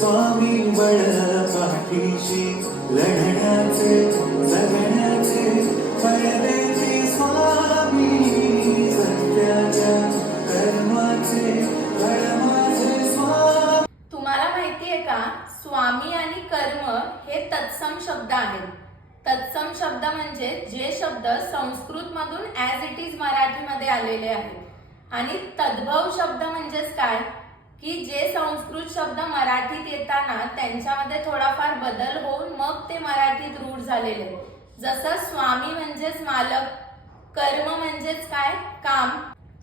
स्वामी बळ पाठीशी लढण्याचे जगण्याचे बळ स्वामी सत्याच्या कर्माचे बळ माझे स्वामी. तुम्हाला माहितीये का? स्वामी आणि कर्म हे तत्सम शब्द आहेत. तत्सम शब्द म्हणजे जे शब्द संस्कृत मधून ऍज इट इज मराठीमध्ये आलेले आहेत. आणि तद्भव शब्द म्हणजेच काय? की जे संस्कृत शब्द मराठीत येताना त्यांच्यामध्ये थोडाफार बदल होऊन मग ते मराठीत रूढ झालेले. जसं स्वामी म्हणजेच मालक कर्म म्हणजेच काय? काम.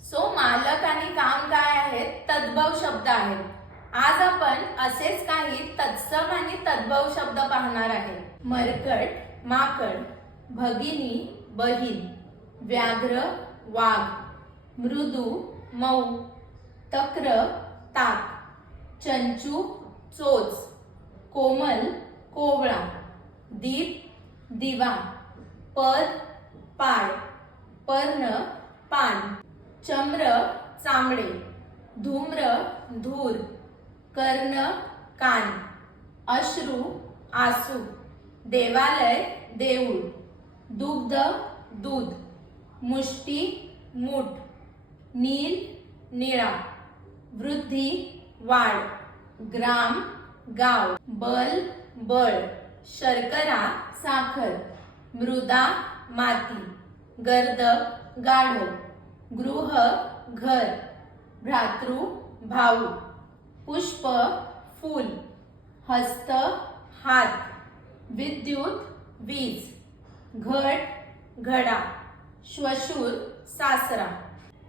सो मालक आणि काम काय आहेत? तद्भव शब्द आहेत. आज आपण असेच काही तत्सम आणि तद्भव शब्द पाहणार आहे. मरकट माकड भगिनी बहीण व्याघ्र वाघ मृदू मऊ तक्र ताक चंचू चोच कोमल कोवळा दीप दिवा पद पाय पर्ण पान चम्र चांबडे धूम्र धूर कर्ण कान अश्रू आसू देवालय देऊळ दुग्ध दूध मुष्टी मूठ नील निळा. वृद्धी वाढ ग्राम गाव बल बळ शर्करा साखर मृदा माती गर्द गाढव गृह घर भ्रातृ भाऊ पुष्प फूल हस्त हात विद्युत वीज घट घडा श्वशूर सासरा.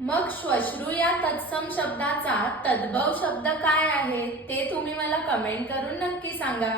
मग श्वश्रू या तत्सम शब्दाचा तद्भव शब्द काय आहे ते तुम्ही मला कमेंट करून नक्की सांगा.